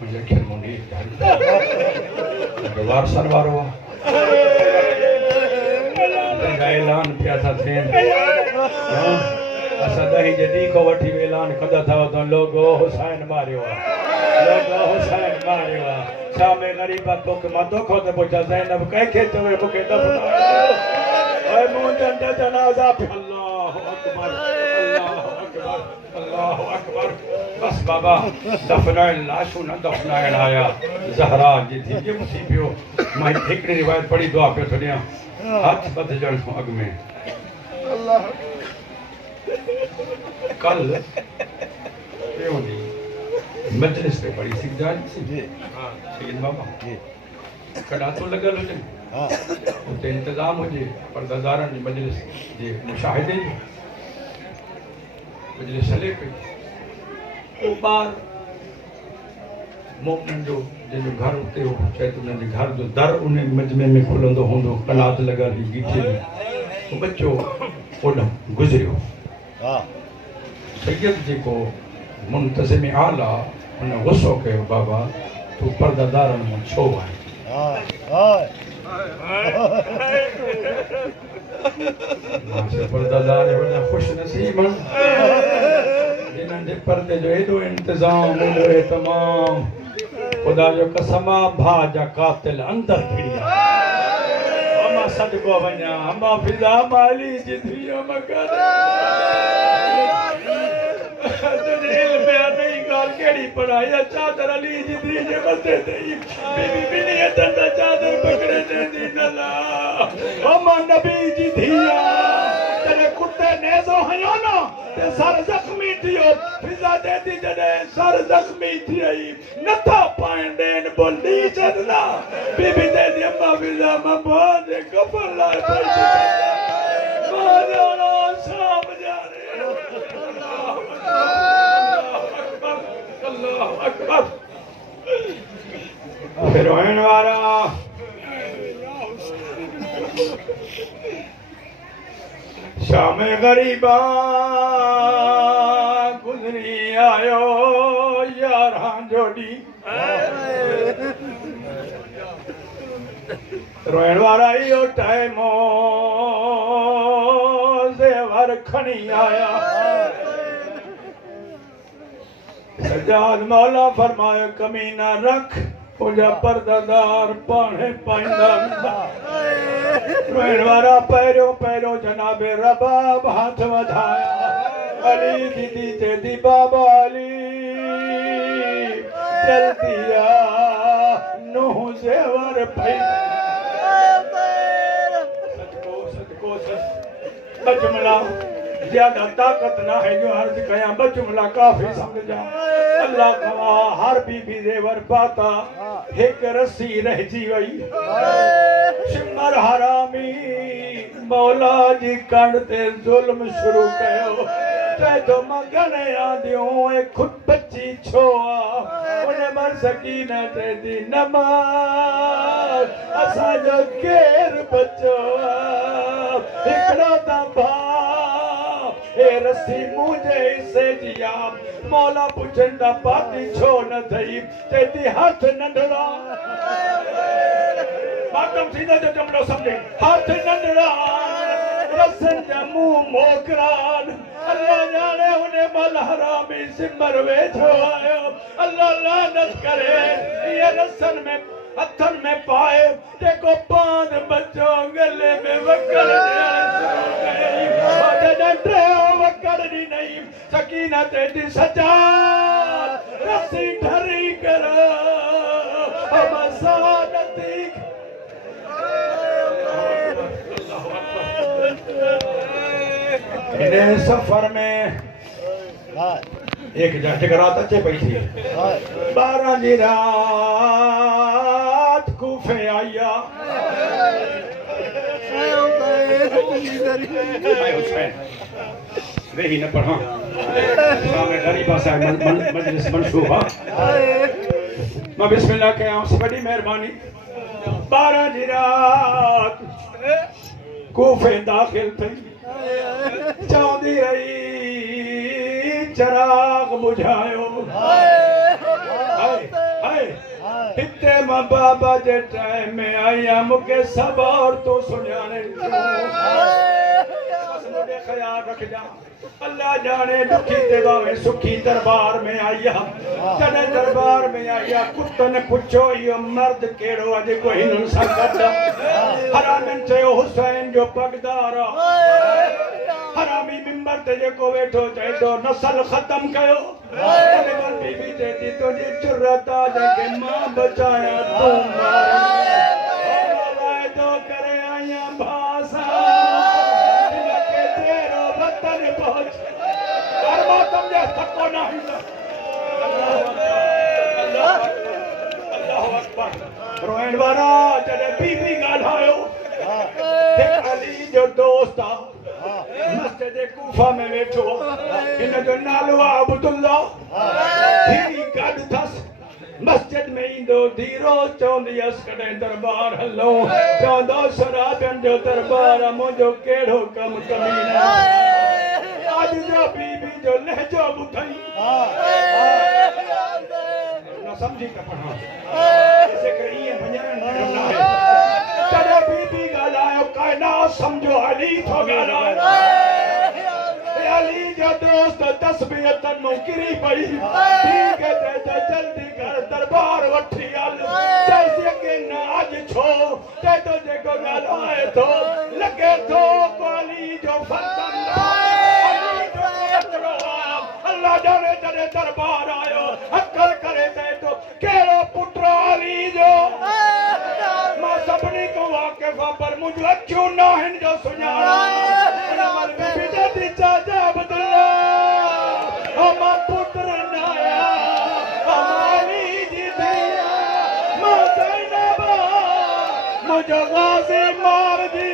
मुझे खेल मुंडी वार सरवारो ऐलान पिया था थियन असा दही जदी को वठी ऐलान कंदा था तो लोगो हुसैन मारियो लोगो हुसैन मारियो शामे गरीबा तो के मतो को ते पूछा ज़ैनब कह के तो मुके दफना ओए मुंडन दा जनाजा अल्लाह अकबर अल्लाह अकबर बस बाबा दफनाइण लाशू न दफनाइण आया ज़हरा जी थी ये मुसीबियो मैं हिकड़ी रिवायत पढ़ी दुआ पे तो दिया हाथ बदजण को अग में अल्लाह कल मजलिस पे बड़ी सी जान जी हां सैयद बाबा जी कड़ा तो लगल हो हां उते इंतजाम हो जे पर्दादारन जी मजलिस जे मुशाहिदे मजलिस हले पे ओ बार मोमिन जो जो घर उते हो चाहे तो उन घर जो दर उन मजमे में खुलंदो होंदो कलात लगल ही गीठे में वो बच्चो ओडम गुजरियो हां सैयद जी को मुंतज़िम आला उन गुस्सो के बाबा तू पर्दादारन में छो है हां माशा पर्दादार वना खुश नसीब जिन्हनि जे पर्दे जो एडो इंतजाम एडो तमाम खुदा जो कसम भा जा कातिल अंदर खिड़िया अमा सदको वञा अमा फिजा माली जिदियो मगर तुझे इल्म नहीं गाल केड़ी पढ़ाई चादर अली जिदी जे मथे ते बीबी बिनी दा चादर पकड़े दे दी नला अमा नबी जी धिया तेरे कुत्ते नेज़ो हयो ना ते सर जख्मी थियो फिजा दे दी जडे सर जख्मी थी नथा पाइन देन बोली चदला बीबी दे दी अम्मा फिजा मम्मा दे कफन ला मानो शाम जा रे अल्लाह अकबर फिर होने वाला शाम गरीबा गुजरी आयो यारा जोड़ी रोहन वाला यो टाइमो जेवर खणी आया सजाद मौला फरमायो कमीना रख पूजा पर्दादार पाने पाइंदा रोहन वाला पैरो पैरो जनाबे रबाब हाथ वधाया अली दीदी तेदी बाबा अली चल दिया नूह जेवर भाई सदको बजमला ज्यादा ताकत ना है जो अर्ज कया बजमला काफी समझा अल्लाह कवा हर बीबी जेवर पाता एक रस्सी रह जी वई सिमर हरामी मौला जी कण ते जुल्म शुरू कयो ते तो मंगने आदियो एक खुद बच्ची छोआ उन्हें मर सकीना ते दी नमाज असा जो केर बचो इकड़ा दा भा ए रस्सी मुझे इसे जिया मौला पुछंदा पाती छो न थई ते दी हाथ नंढड़ा बातम सीधा जो जमड़ो समझे हाथ नंढड़ा रसन जा मुंह मोकरान अल्लाह जाने उन्हें मल हरामी सिमर वेठो आयो अल्लाह लानत करे ये रसन में हथन में पाए देखो पान बच्चों गले में वक्कर वक्कर नहीं सकीना तेरी सजाद रस्सी ढरी करो हम सादती इन्हें सफर में एक जगरात अच्छे पई थी 12 जी रात कूफे आया वही न पढ़ा सामने गरीबा साहब मजलिस मंसूबा मैं बिस्मिल्लाह के आऊं से बड़ी मेहरबानी 12 जी रात कूफे दाखिल थी चांदी रही चराग बुझायो हाय हाय मां बाबा जे टाइम में आया मुके सब और तो सुनाने मुझे ख्याल रख जा अल्लाह जाने दुखी ते बावे सुखी दरबार में आया जने दरबार में आया कुत्ते ने पूछो यो मर्द केड़ो अज कोई न सकत हरामन से हुसैन जो पगदार हरामी मिंबर ते जेको बैठो चाहे तो नस्ल खत्म कयो तेरे कोल बीबी ते दी तो जी जुर्रत आ के मां बचाया तू मार तो करे आया भाषा के तेरो वतन पहुंच कर मातम जे थको नहीं अल्लाह अकबर रोएण वारा जने बीबी गालायो देख अली जो दोस्त आ मस्जिद कूफा में बैठो इन जो नालो अब्दुल्ला ही गड थस मस्जिद में इंदो धीरो चौंदी अस कदे दरबार हलो चौंदो शराबन जो दरबार मुझो केड़ो कम कमीना आज जो बीबी जो लहजो बुधई ना समझी का पढ़ा ऐसे करिए भजन ना है तड़े बीबी गालायो कायना समझो अली तो गालायो अली जो दोस्त तस्बीह तन्नो किरी पई ठीक है ते जल्दी कर दरबार वठी आल जैसे के ना आज छो ते तो जेको गालाए तो लगे तो अली जो फतन अली जो अतरो अल्लाह जाने तेरे दरबार आयो अकल करे ते तो केड़ो पुत्र अली जो मां सबनी को वाकिफ पर मुझे अचू ना हिन जो सुनाना मल बीबी जदी चाचा अब्दुल्ला मां पुत्र नाया हमारी जी दिया मां ज़ैनब मुझे गाजी मार दी